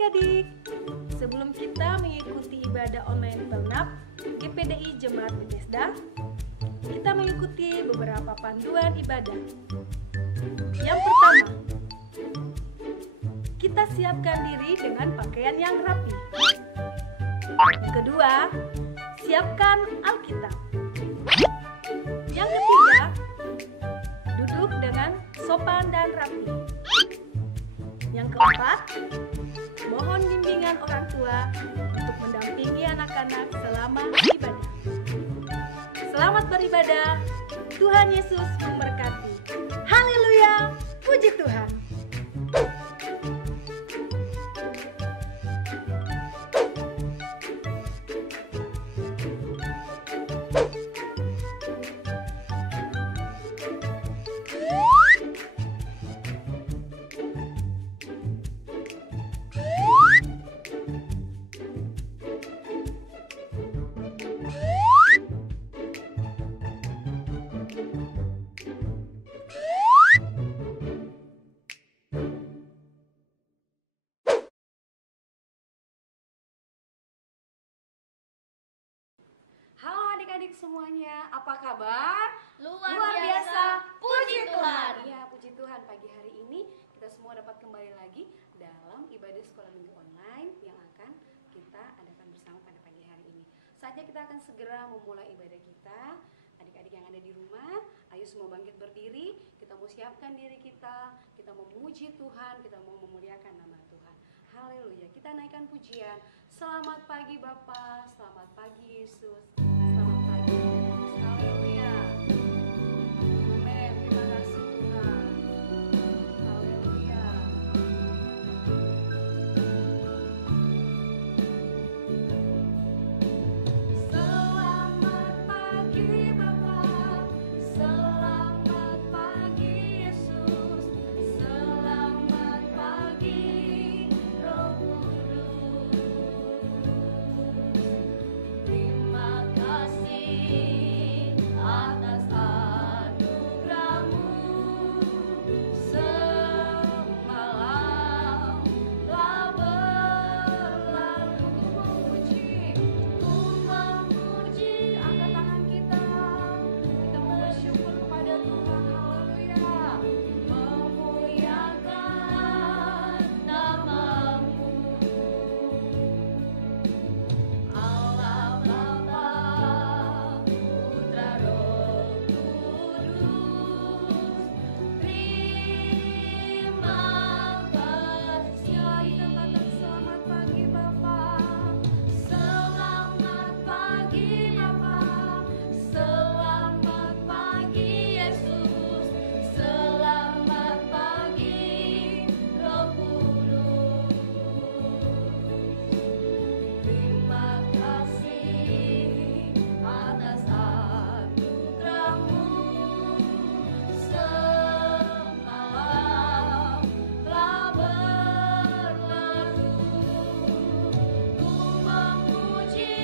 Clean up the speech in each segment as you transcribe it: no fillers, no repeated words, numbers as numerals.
adik-adik, sebelum kita mengikuti ibadah online Bernap GPDI Jemaat Bethesda, kita mengikuti beberapa panduan ibadah. Yang pertama, kita siapkan diri dengan pakaian yang rapi. Yang kedua, siapkan Alkitab. Yang ketiga, duduk dengan sopan dan rapi. Yang keempat, mohon bimbingan orang tua untuk mendampingi anak-anak selama ibadah. Selamat beribadah, Tuhan Yesus memberkati. Haleluya, puji Tuhan. Halo adik-adik semuanya, apa kabar? Luar biasa, puji Tuhan. Iya, puji Tuhan, pagi hari ini kita semua dapat kembali lagi dalam ibadah sekolah minggu online yang akan kita adakan bersama pada pagi hari ini. Saatnya kita akan segera memulai ibadah kita. Adik-adik yang ada di rumah, ayo semua bangkit berdiri. Kita mau siapkan diri kita memuji Tuhan, kita mau memuliakan nama Tuhan. Haleluya, kita naikkan pujian. Selamat pagi Bapa, selamat pagi Yesus, selamat pagi Yesus. Haleluya. Amin, terima kasih Tuhan. Haleluya. Selamat pagi Bapa, selamat pagi Yesus, selamat pagi Roh Kudus. Terima kasih atas anugerah-Mu. Semalam telah berlalu. Ku memuji, angkat tangan kita bersyukur kepada Tuhan. Haleluya. Memuliakan nama-Mu. Allah Bapa, Putra Roh Kudus, terima kasih. Katakan selamat pagi Bapa, selamat pagi Bapa, selamat pagi Yesus, selamat pagi Roh Kudus. Terima kasih atas anugerah-Mu. Semalam telah berlalu. Ku memuji,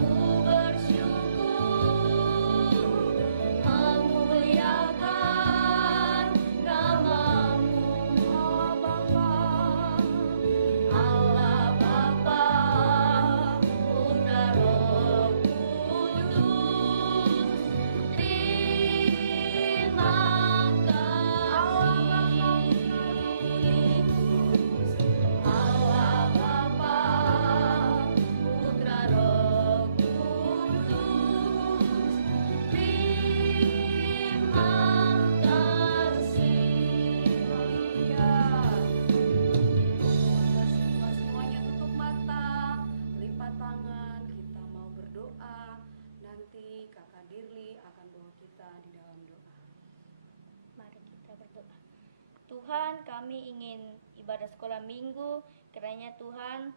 ku bersyukur, memuliakan nama-Mu. Allah Bapa, Putra Roh Kudus, terima kasih. Allah Bapa, Putra Roh Kudus, terima kasih. Semuanya tutup mata, lipat tangan, kita mau berdoa. Nanti Kakak Dirli akan bawa kita di dalam doa. Mari kita berdoa. Tuhan, kami ingin ibadah sekolah minggu, kiranya Tuhan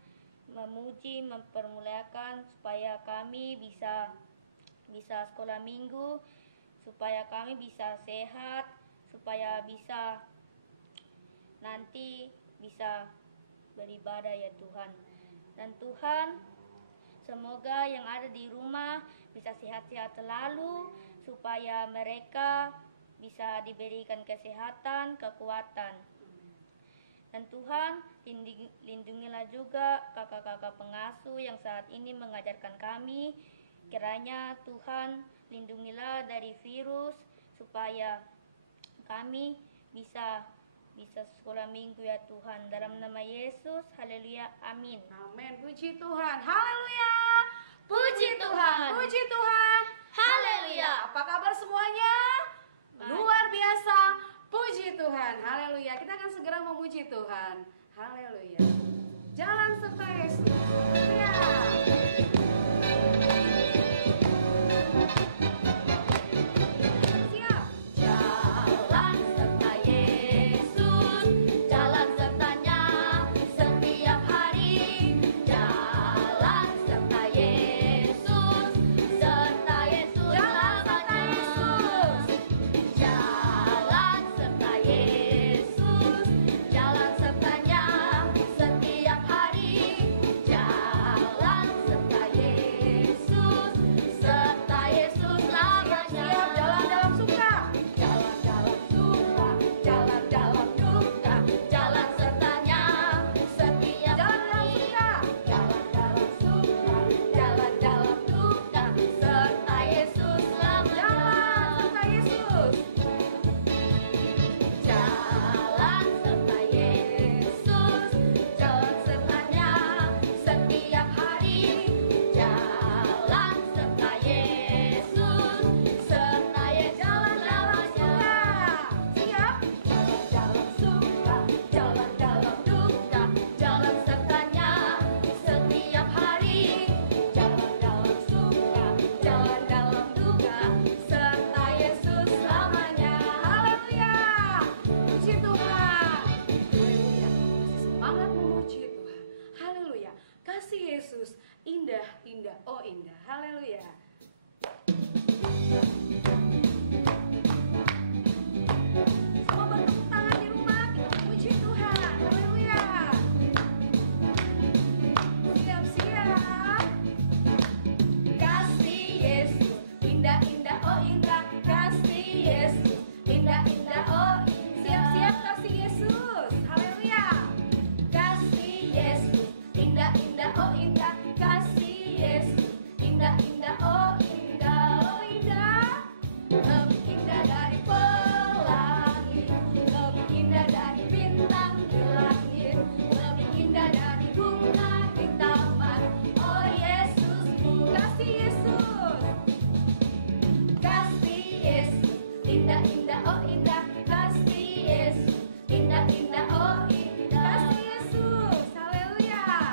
memuji, mempermuliakan supaya kami bisa sekolah minggu, supaya kami bisa sehat, supaya bisa nanti bisa beribadah ya Tuhan. Dan Tuhan, semoga yang ada di rumah bisa sehat-sehat selalu, supaya mereka bisa diberikan kesehatan, kekuatan. Dan Tuhan, lindungilah juga kakak-kakak pengasuh yang saat ini mengajarkan kami. Kiranya Tuhan lindungilah dari virus supaya kami bisa sekolah minggu ya Tuhan. Dalam nama Yesus, haleluya, amin. Amin, puji Tuhan, haleluya. Puji Tuhan. Puji Tuhan, Haleluya. Apa kabar semuanya? Baik. Luar biasa, puji Tuhan, haleluya. Kita akan segera memuji Tuhan, haleluya. Jalan serta Yesus, ya. Siap. Jalan serta Yesus, jalan sertanya setiap hari. Jalan serta Yesus, serta Yesus, Jalan serta Yesus. Jalan serta Yesus, jalan sertanya setiap hari. Jalan serta Yesus, serta Yesus lamanya. Siap, jalan dalam suka. Jalan dalam suka, jalan dalam duka, jalan sertanya setiap Jalan dalam hari. suka. Jalan dalam suka, jalan dalam duka, serta Yesus lamanya. Jalan serta Yesus. Jalan serta Yesus, jalan sertanya setiap hari. Jalan serta Yesus, serta Yesus lamanya. Siap. Jalan suka, jalan dalam duka, jalan sertanya setiap hari. Jalan dalam suka, jalan dalam duka, serta Yesus lamanya. Haleluya. Puji Tuhan. Haleluya. Semangat memuji Tuhan. Haleluya. Kasih Yesus indah, indah, oh indah. Haleluya. Semua bertepuk tangan di rumah, kita memuji Tuhan. Haleluya. Siap-siap. Kasih Yesus indah, indah, oh indah. Kasih Yesus indah, indah, oh indah. Siap-siap kasih Yesus. Haleluya. Kasih Yesus indah, indah, oh indah. Kasih Yesus indah, indah, oh indah, oh indah. Lebih indah dari pelangi, lebih indah dari bintang di langit, lebih indah dari bunga di taman. Oh Yesusku, kasih Yesus. Kasih Yesus indah, indah, oh indah. Kasih Yesus indah, indah, oh indah. Kasih Yesus, haleluya.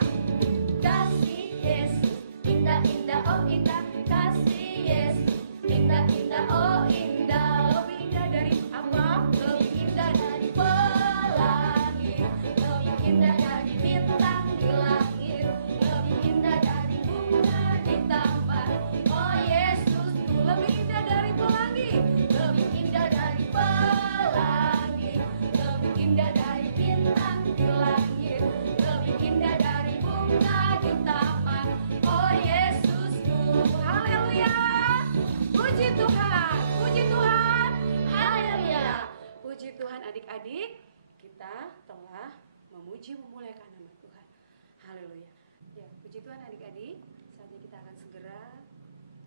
Kasih Yesus indah, indah, oh indah. Kasih Yesus indah, indah, oh indah. Lebih indah dari apa? Lebih indah dari pelangi, lebih indah dari bintang di langit, lebih indah dari bunga di taman. Oh Yesusku, lebih indah dari pelangi, lebih indah dari pelangi, lebih indah dari bintang di langit, lebih indah dari bunga di taman. Oh Yesusku, haleluya. Puji Tuhan, puji Tuhan, haleluya. Puji Tuhan adik-adik, kita telah memuji memuliakan nama Tuhan. Haleluya. Ya, puji Tuhan adik-adik, saatnya kita akan segera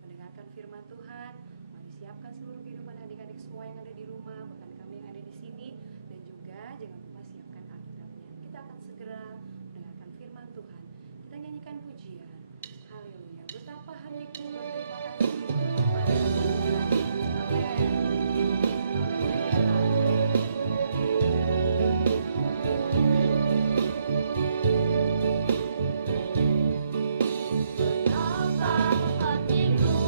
mendengarkan firman Tuhan. Mari siapkan seluruh kehidupan adik-adik semua yang ada di rumah, bahkan kami yang ada di sini, dan juga jangan lupa siapkan Alkitabnya. Kita akan segera mendengarkan firman Tuhan. Kita nyanyikan pujian. Haleluya. Betapa hatiku berterima kasih kepada Tuhan. Amin. Betapa hatiku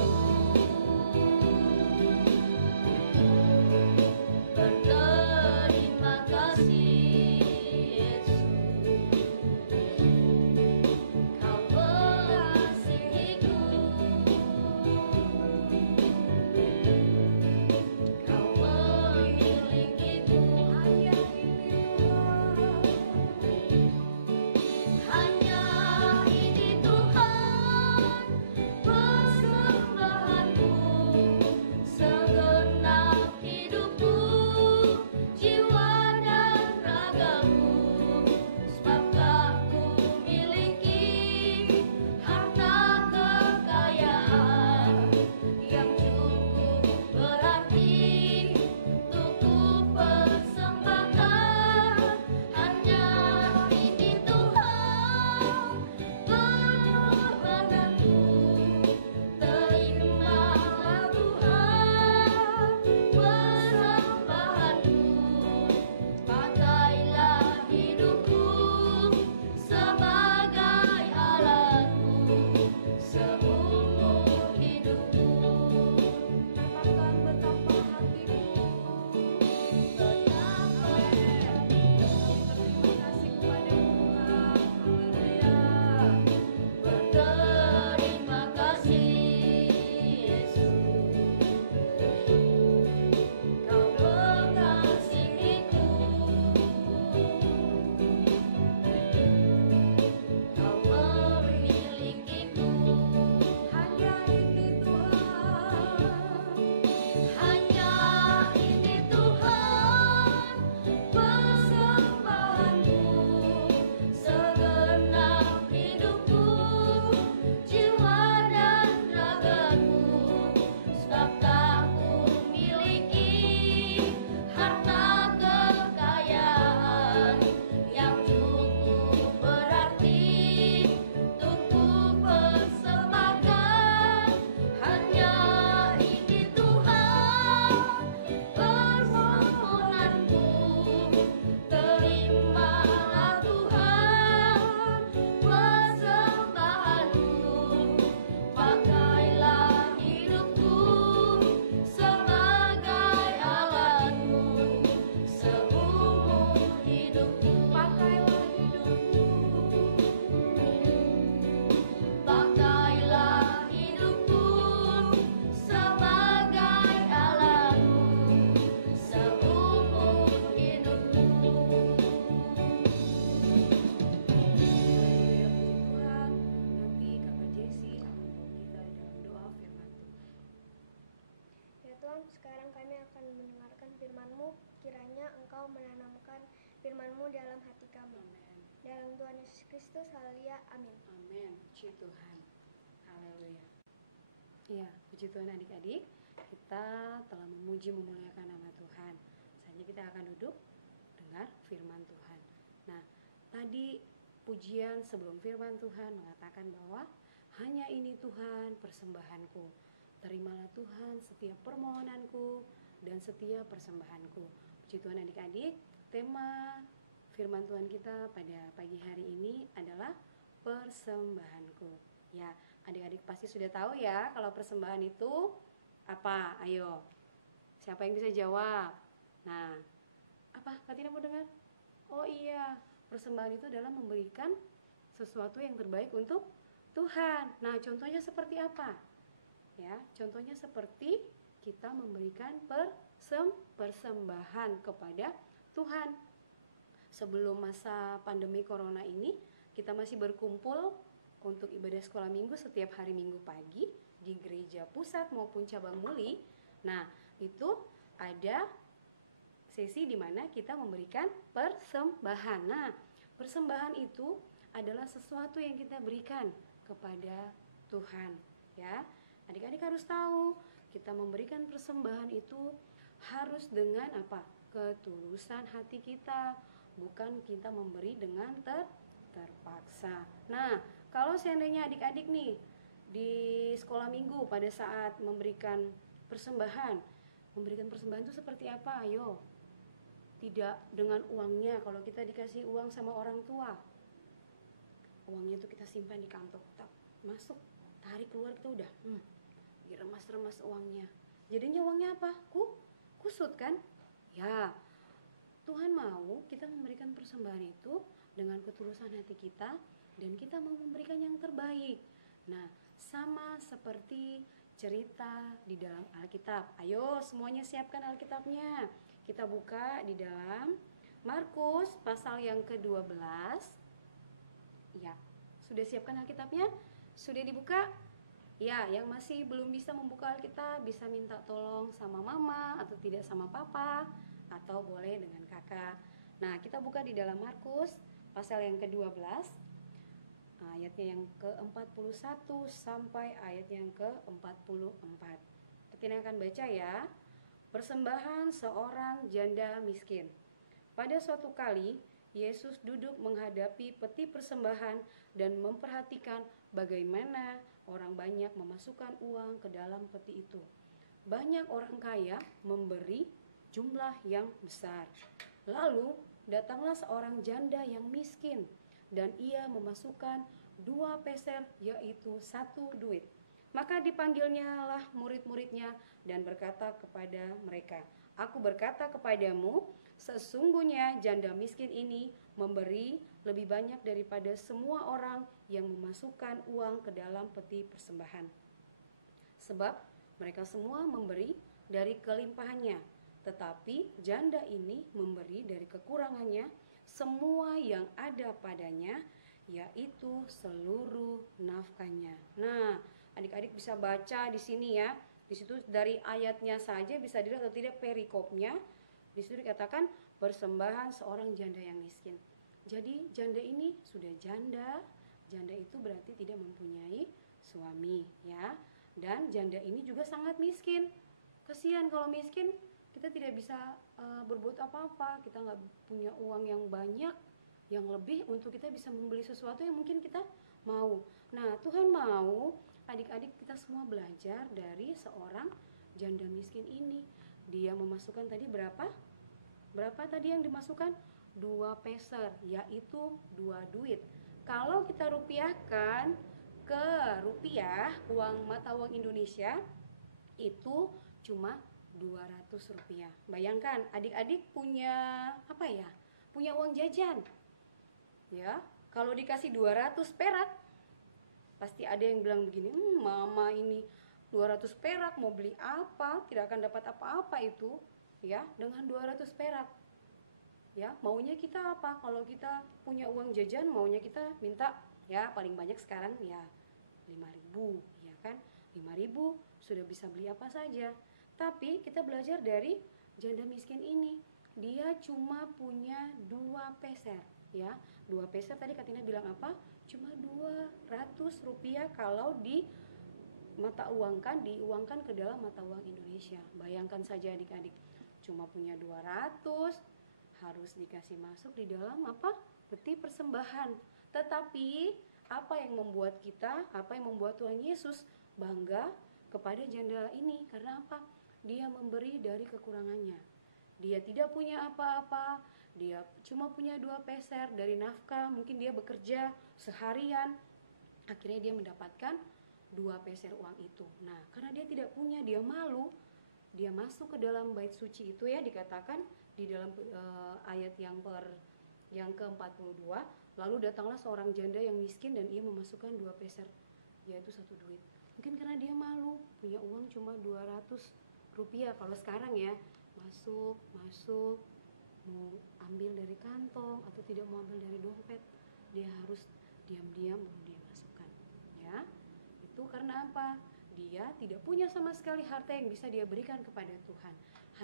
berterima kasih Yesus, Kau mengasihiku. dalam hati kami. Amin. Dalam Tuhan Yesus Kristus, haleluya, amin. Amin. Puji Tuhan. Haleluya. Iya, puji Tuhan adik-adik. Kita telah memuji memuliakan nama Tuhan. Saatnya kita akan duduk dengar firman Tuhan. Nah, tadi pujian sebelum firman Tuhan mengatakan bahwa hanya ini Tuhan persembahanku. Terimalah Tuhan setiap permohonanku dan setiap persembahanku. Puji Tuhan adik-adik, tema firman Tuhan kita pada pagi hari ini adalah persembahanku. Ya, adik-adik pasti sudah tahu ya kalau persembahan itu apa? Ayo, siapa yang bisa jawab? Nah, apa? Kak Tina mau dengar? Oh iya, persembahan itu adalah memberikan sesuatu yang terbaik untuk Tuhan. Nah, contohnya seperti apa? Ya, contohnya seperti kita memberikan persembahan kepada Tuhan. Sebelum masa pandemi corona ini, kita masih berkumpul untuk ibadah sekolah minggu setiap hari Minggu pagi di gereja pusat maupun cabang Muli. Nah, itu ada sesi di mana kita memberikan persembahan. Nah, persembahan itu adalah sesuatu yang kita berikan kepada Tuhan, ya. Adik-adik harus tahu, kita memberikan persembahan itu harus dengan apa? Ketulusan hati kita, bukan kita memberi dengan terpaksa. Nah, kalau seandainya adik-adik nih di sekolah minggu pada saat memberikan persembahan itu seperti apa? Ayo. Tidak dengan uangnya. Kalau kita dikasih uang sama orang tua, uangnya itu kita simpan di kantong, masuk, tarik keluar, kita udah diremas-remas uangnya. Jadinya uangnya apa? Kusut kan? Ya, Tuhan mau kita memberikan persembahan itu dengan ketulusan hati kita dan kita mau memberikan yang terbaik. Nah, sama seperti cerita di dalam Alkitab. Ayo semuanya siapkan Alkitabnya. Kita buka di dalam Markus pasal yang ke-12. Ya, sudah siapkan Alkitabnya? Sudah dibuka? Ya, yang masih belum bisa membuka Alkitab bisa minta tolong sama mama atau tidak sama papa, atau boleh dengan kakak. Nah, kita buka di dalam Markus pasal yang ke-12, ayatnya yang ke-41 sampai ayat yang ke-44. Kita akan baca ya. Persembahan seorang janda miskin. Pada suatu kali, Yesus duduk menghadapi peti persembahan dan memperhatikan bagaimana orang banyak memasukkan uang ke dalam peti itu. Banyak orang kaya memberi jumlah yang besar. Lalu datanglah seorang janda yang miskin dan ia memasukkan 2 peser, yaitu 1 duit. Maka dipanggilnya lah murid-muridnya dan berkata kepada mereka, "Aku berkata kepadamu, sesungguhnya janda miskin ini memberi lebih banyak daripada semua orang yang memasukkan uang ke dalam peti persembahan. Sebab mereka semua memberi dari kelimpahannya, tetapi janda ini memberi dari kekurangannya semua yang ada padanya, yaitu seluruh nafkahnya." Nah, adik-adik bisa baca di sini ya. Di situ dari ayatnya saja bisa dilihat atau tidak perikopnya. Di situ dikatakan persembahan seorang janda yang miskin. Jadi janda ini sudah janda. Janda itu berarti tidak mempunyai suami, ya. Dan janda ini juga sangat miskin. Kasihan kalau miskin, kita tidak bisa berbuat apa-apa. Kita nggak punya uang yang banyak, yang lebih untuk kita bisa membeli sesuatu yang mungkin kita mau. Nah, Tuhan mau adik-adik kita semua belajar dari seorang janda miskin ini. Dia memasukkan tadi berapa? Berapa tadi yang dimasukkan? 2 peser, yaitu 2 duit. Kalau kita rupiahkan ke rupiah, uang mata uang Indonesia, itu cuma 200 rupiah. Bayangkan adik-adik punya apa ya? Punya uang jajan. Ya, kalau dikasih 200 perak, pasti ada yang bilang begini, mama ini 200 perak mau beli apa? Tidak akan dapat apa-apa itu, ya, dengan 200 perak. Ya, maunya kita apa? Kalau kita punya uang jajan, maunya kita minta, ya, paling banyak sekarang ya 5.000, ya kan? 5.000 sudah bisa beli apa saja. Tapi kita belajar dari janda miskin ini. dia cuma punya 2 peser ya. 2 peser tadi Katina bilang apa? Cuma 200 rupiah kalau di mata uangkan, diuangkan ke dalam mata uang Indonesia. Bayangkan saja adik-adik, cuma punya 200 harus dikasih masuk di dalam apa? Peti persembahan. Tetapi apa yang membuat kita, apa yang membuat Tuhan Yesus bangga kepada janda ini? Karena apa? Dia memberi dari kekurangannya. Dia tidak punya apa-apa, dia cuma punya 2 peser dari nafkah, mungkin dia bekerja seharian, akhirnya dia mendapatkan 2 peser uang itu. Nah, karena dia tidak punya, dia malu, dia masuk ke dalam bait suci itu ya, dikatakan di dalam ayat yang ke-42, lalu datanglah seorang janda yang miskin dan ia memasukkan 2 peser, yaitu 1 duit. Mungkin karena dia malu, punya uang cuma 200 rupiah. Kalau sekarang ya, masuk mau ambil dari kantong atau tidak mau ambil dari dompet, dia harus diam-diam baru dia masukkan ya. Itu karena apa? Dia tidak punya sama sekali harta yang bisa dia berikan kepada Tuhan,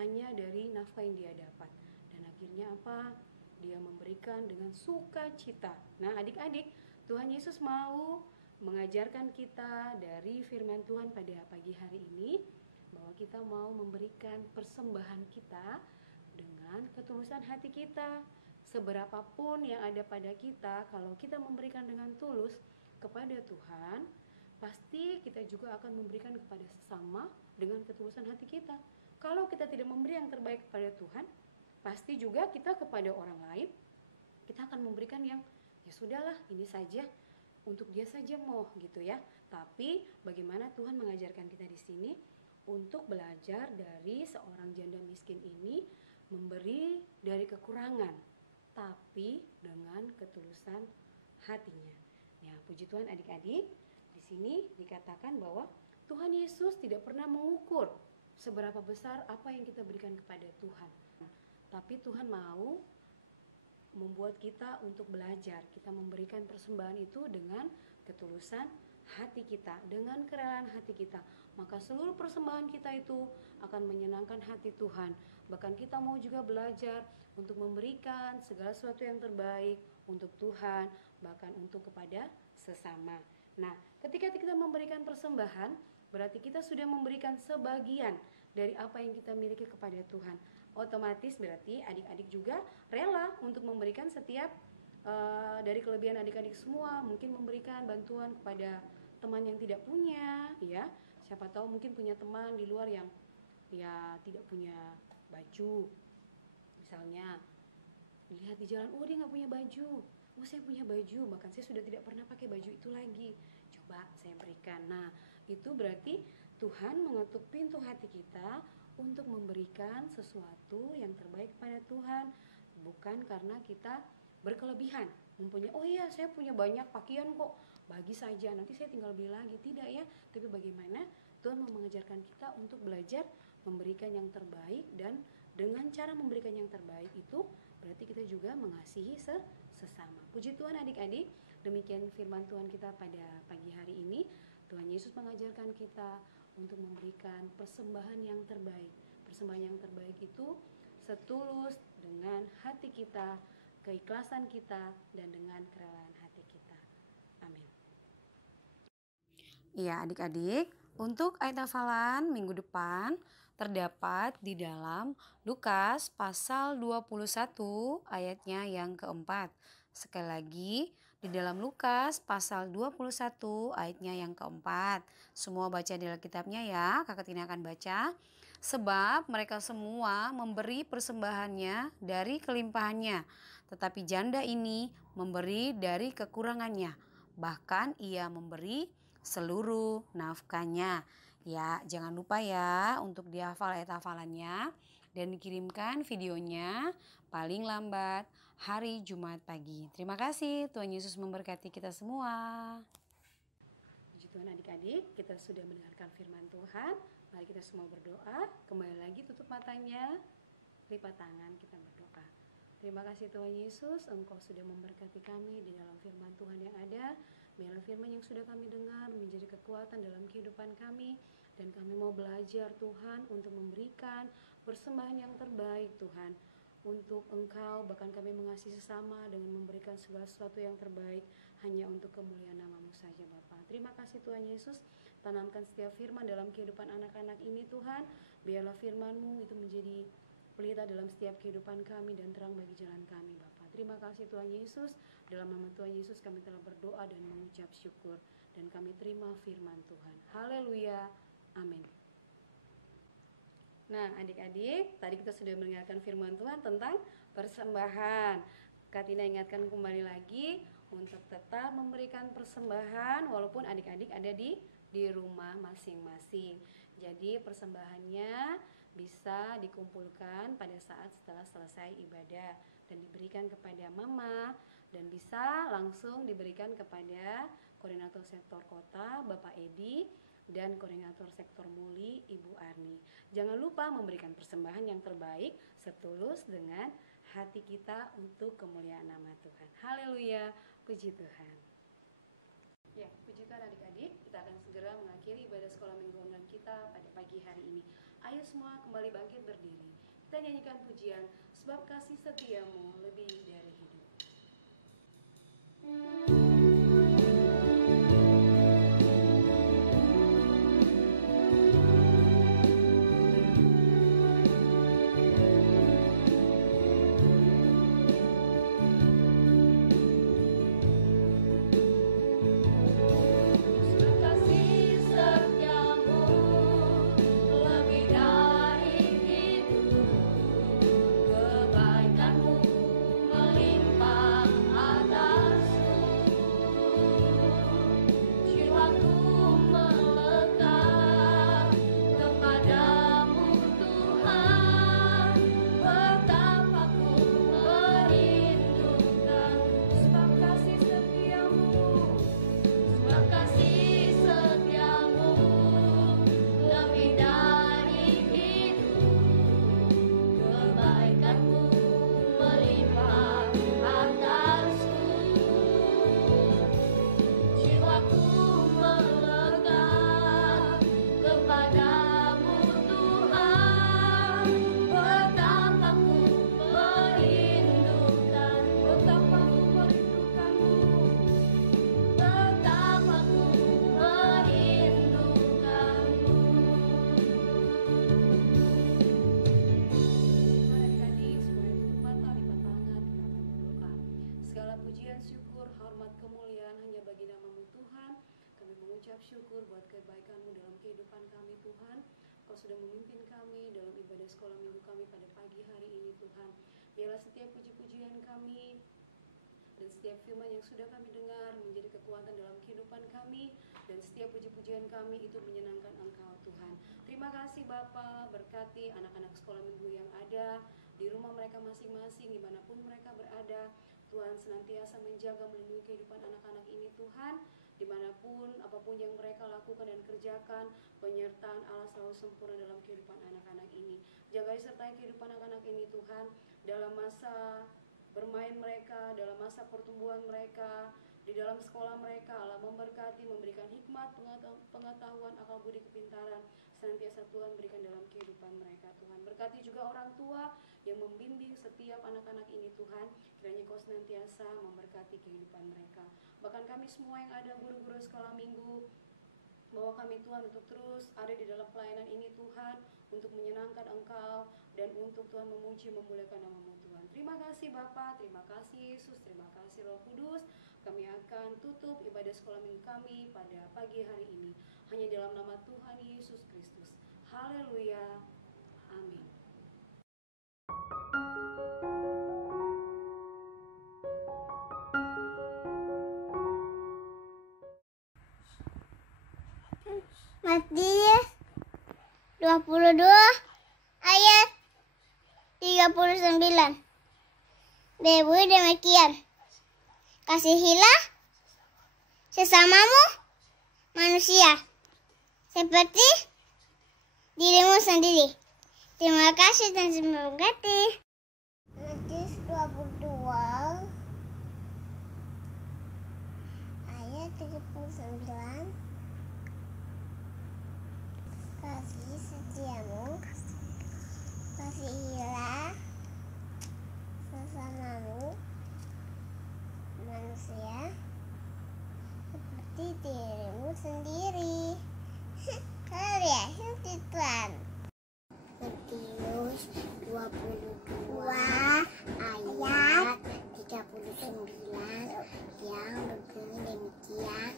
hanya dari nafkah yang dia dapat. Dan akhirnya apa? Dia memberikan dengan sukacita. Nah adik-adik, Tuhan Yesus mau mengajarkan kita dari firman Tuhan pada pagi hari ini, bahwa kita mau memberikan persembahan kita dengan ketulusan hati kita. Seberapapun yang ada pada kita, kalau kita memberikan dengan tulus kepada Tuhan, pasti kita juga akan memberikan kepada sesama dengan ketulusan hati kita. Kalau kita tidak memberi yang terbaik kepada Tuhan, pasti juga kita kepada orang lain, kita akan memberikan yang ya sudahlah, ini saja, untuk dia saja mau gitu ya. Tapi bagaimana Tuhan mengajarkan kita di sini untuk belajar dari seorang janda miskin ini, memberi dari kekurangan, tapi dengan ketulusan hatinya. Ya, puji Tuhan adik-adik, di sini dikatakan bahwa Tuhan Yesus tidak pernah mengukur seberapa besar apa yang kita berikan kepada Tuhan. Tapi Tuhan mau membuat kita untuk belajar. Kita memberikan persembahan itu dengan ketulusan hati kita, dengan kerelaan hati kita. Maka seluruh persembahan kita itu akan menyenangkan hati Tuhan. Bahkan kita mau juga belajar untuk memberikan segala sesuatu yang terbaik untuk Tuhan, bahkan untuk kepada sesama. Nah, ketika kita memberikan persembahan, berarti kita sudah memberikan sebagian dari apa yang kita miliki kepada Tuhan. Otomatis berarti adik-adik juga rela untuk memberikan setiap dari kelebihan adik-adik semua. Mungkin memberikan bantuan kepada teman yang tidak punya, ya. Siapa tahu mungkin punya teman di luar yang ya tidak punya baju. Misalnya dilihat di jalan, oh dia nggak punya baju, oh saya punya baju, bahkan saya sudah tidak pernah pakai baju itu lagi, coba saya berikan. Nah itu berarti Tuhan mengetuk pintu hati kita untuk memberikan sesuatu yang terbaik kepada Tuhan, bukan karena kita berkelebihan, mempunyai, oh iya saya punya banyak pakaian kok, bagi saja, nanti saya tinggal beli lagi. Tidak ya, tapi bagaimana Tuhan mau mengajarkan kita untuk belajar memberikan yang terbaik, dan dengan cara memberikan yang terbaik itu berarti kita juga mengasihi sesama. Puji Tuhan adik-adik, demikian firman Tuhan kita pada pagi hari ini. Tuhan Yesus mengajarkan kita untuk memberikan persembahan yang terbaik. Persembahan yang terbaik itu setulus dengan hati kita, keikhlasan kita, dan dengan kerelaan hati kita. Amin. Iya adik-adik, untuk ayat hafalan minggu depan terdapat di dalam Lukas pasal 21 ayatnya yang keempat. Sekali lagi, di dalam Lukas pasal 21 ayatnya yang keempat. Semua baca di Alkitabnya ya, Kakak Tina akan baca. Sebab mereka semua memberi persembahannya dari kelimpahannya, tetapi janda ini memberi dari kekurangannya. Bahkan ia memberi seluruh nafkahnya. Ya, jangan lupa ya untuk dihafal ayat hafalannya dan dikirimkan videonya paling lambat hari Jumat pagi. Terima kasih, Tuhan Yesus memberkati kita semua. Puji Tuhan adik-adik, kita sudah mendengarkan firman Tuhan. Mari kita semua berdoa. Kembali lagi tutup matanya, lipat tangan, kita berdoa. Terima kasih Tuhan Yesus, Engkau sudah memberkati kami di dalam firman Tuhan yang ada. Biarlah firman yang sudah kami dengar menjadi kekuatan dalam kehidupan kami. Dan kami mau belajar Tuhan untuk memberikan persembahan yang terbaik Tuhan. untuk Engkau, bahkan kami mengasihi sesama dengan memberikan segala sesuatu yang terbaik hanya untuk kemuliaan nama-Mu saja Bapa. Terima kasih Tuhan Yesus, tanamkan setiap firman dalam kehidupan anak-anak ini Tuhan. Biarlah firman-Mu itu menjadi pelita dalam setiap kehidupan kami dan terang bagi jalan kami Bapa. Terima kasih Tuhan Yesus, dalam nama Tuhan Yesus kami telah berdoa dan mengucap syukur, dan kami terima firman Tuhan. Haleluya, amin. Nah adik-adik, tadi kita sudah mendengarkan firman Tuhan tentang persembahan. Kak Tina ingatkan kembali lagi untuk tetap memberikan persembahan walaupun adik-adik ada di rumah masing-masing. Jadi persembahannya bisa dikumpulkan pada saat setelah selesai ibadah dan diberikan kepada mama, dan bisa langsung diberikan kepada koordinator sektor kota Bapak Edi dan koordinator sektor Muli Ibu Arni. Jangan lupa memberikan persembahan yang terbaik setulus dengan hati kita untuk kemuliaan nama Tuhan. Haleluya, puji Tuhan. Ya, puji Tuhan adik-adik, kita akan segera mengakhiri ibadah sekolah minggu online kita pada pagi hari ini. Ayo semua kembali bangkit berdiri. Kita nyanyikan pujian, sebab kasih setiamu lebih dari hidup. Syukur buat kebaikan-Mu dalam kehidupan kami Tuhan. Kau sudah memimpin kami dalam ibadah sekolah minggu kami pada pagi hari ini Tuhan. Biarlah setiap puji-pujian kami dan setiap firman yang sudah kami dengar menjadi kekuatan dalam kehidupan kami, dan setiap puji-pujian kami itu menyenangkan Engkau Tuhan. Terima kasih Bapa, berkati anak-anak sekolah minggu yang ada di rumah mereka masing-masing, dimanapun mereka berada. Tuhan senantiasa menjaga melindungi kehidupan anak-anak ini Tuhan. Dimanapun, apapun yang mereka lakukan dan kerjakan, penyertaan Allah selalu sempurna dalam kehidupan anak-anak ini. Jagai sertai kehidupan anak-anak ini Tuhan, dalam masa bermain mereka, dalam masa pertumbuhan mereka, di dalam sekolah mereka. Allah memberkati, memberikan hikmat, pengetahuan, akal budi, kepintaran, senantiasa Tuhan berikan dalam kehidupan mereka Tuhan. Berkati juga orang tua yang membimbing setiap anak-anak ini Tuhan, kiranya Kau senantiasa memberkati kehidupan mereka. Bahkan kami semua yang ada, guru-guru sekolah minggu, bawa kami Tuhan untuk terus ada di dalam pelayanan ini Tuhan, untuk menyenangkan Engkau dan untuk Tuhan memuji memuliakan nama-Mu Tuhan. Terima kasih Bapa, terima kasih Yesus, terima kasih Roh Kudus. Kami akan tutup ibadah sekolah minggu kami pada pagi hari ini hanya dalam nama Tuhan Yesus Kristus. Haleluya, amin. Matius 22 ayat 39. Berbunyi demikian, kasihilah sesamamu manusia seperti dirimu sendiri. Terima kasih dan semoga berkati. Matius 22 ayat 39. Kasih setiamu, kasihilah manusia seperti dirimu sendiri. Kalian itu Tuhan. Matius 22 ayat 39 yang berbunyi demikian,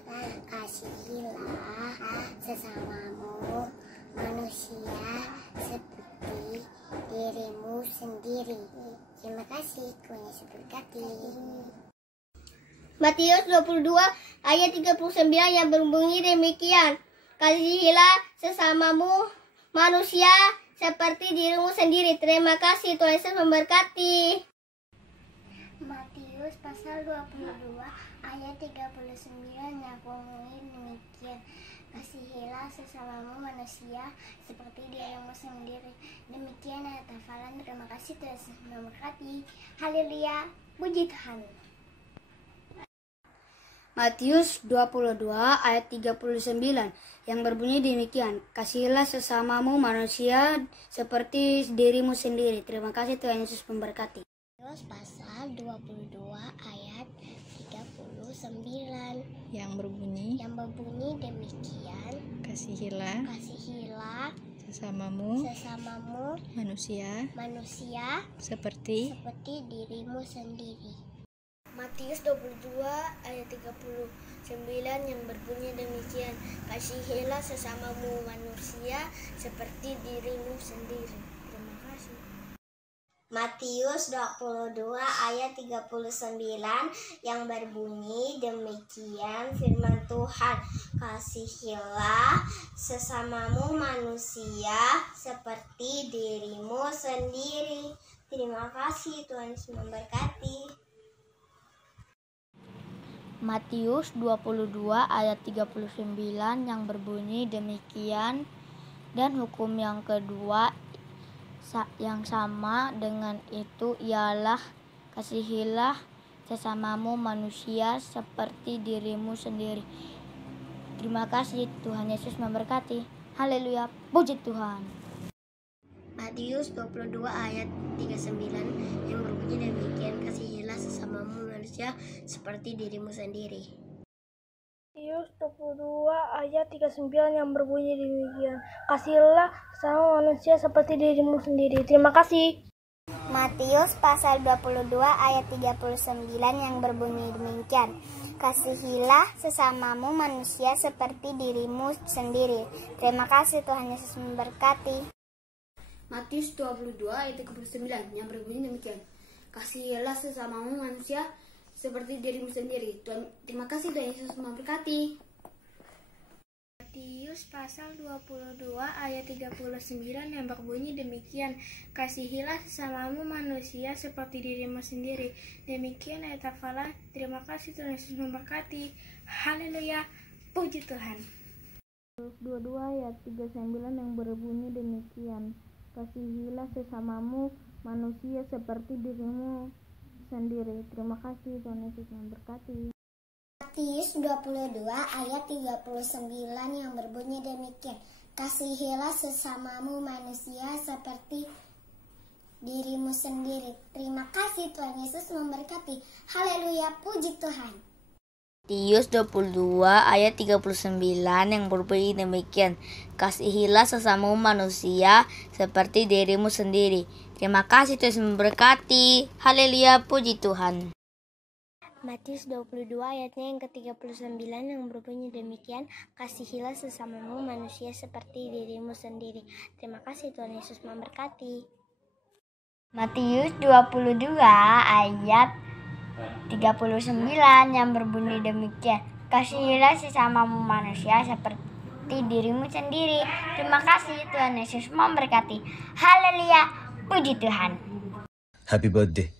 kasihilah sesamamu manusia seperti dirimu sendiri. Terima kasih, Tuhan Yesus berkati. Matius 22 ayat 39 yang berbunyi demikian, kasihilah sesamamu manusia seperti dirimu sendiri. Terima kasih, Tuhan Yesus memberkati. Matius pasal 22 ayat 39 yang berbunyi demikian, kasihilah sesamamu manusia seperti dirimu sendiri. Demikian ayat hafalan. Terima kasih, Tuhan Yesus memberkati. Haleluya, puji Tuhan. Matius 22 ayat 39 yang berbunyi demikian, kasihilah sesamamu manusia seperti dirimu sendiri. Terima kasih, Tuhan Yesus memberkati. Matius pasal 22 ayat 39 yang berbunyi demikian, kasihilah sesamamu manusia seperti dirimu sendiri. Matius 22 ayat 39 yang berbunyi demikian, kasihilah sesamamu manusia seperti dirimu sendiri. Terima kasih. Matius 22 ayat 39 yang berbunyi demikian, firman Tuhan, kasihilah sesamamu manusia seperti dirimu sendiri. Terima kasih, Tuhan Yesus memberkati. Matius 22 ayat 39 yang berbunyi demikian, dan hukum yang kedua yang sama dengan itu ialah kasihilah sesamamu manusia seperti dirimu sendiri. Terima kasih, Tuhan Yesus memberkati. Haleluya, puji Tuhan. Matius 22 ayat 39 yang berbunyi demikian, kasihilah sesamamu manusia seperti dirimu sendiri. Matius 22 ayat 39 yang berbunyi demikian, kasihilah sesama manusia seperti dirimu sendiri. Terima kasih. Matius pasal 22 ayat 39 yang berbunyi demikian, kasihilah sesamamu manusia seperti dirimu sendiri. Terima kasih, Tuhan Yesus memberkati. Matius 22 ayat 39 yang berbunyi demikian, kasihilah sesamamu manusia seperti dirimu sendiri. Terima kasih, Tuhan Yesus memberkati. Matius pasal 22 ayat 39 yang berbunyi demikian, kasihilah sesamamu manusia seperti dirimu sendiri. Demikian ayat hafalan. Terima kasih, Tuhan Yesus memberkati. Haleluya, puji Tuhan. 22 ayat 39 yang berbunyi demikian, kasihilah sesamamu manusia seperti dirimu sendiri. Terima kasih, Tuhan Yesus memberkati. Matius 22 ayat 39 yang berbunyi demikian, kasihilah sesamamu manusia seperti dirimu sendiri. Terima kasih, Tuhan Yesus memberkati. Haleluya, puji Tuhan. Matius 22 ayat 39 yang berbunyi demikian, kasihilah sesamamu manusia seperti dirimu sendiri. Terima kasih, Tuhan memberkati. Haleluya, puji Tuhan. Matius 22 ayatnya yang ke-39 yang berbunyi demikian, kasihilah sesamamu manusia seperti dirimu sendiri. Terima kasih, Tuhan Yesus memberkati. Matius 22 ayat 39 yang berbunyi demikian, kasihilah sesamamu manusia seperti dirimu sendiri. Terima kasih, Tuhan Yesus memberkati. Haleluya, puji Tuhan. Happy birthday.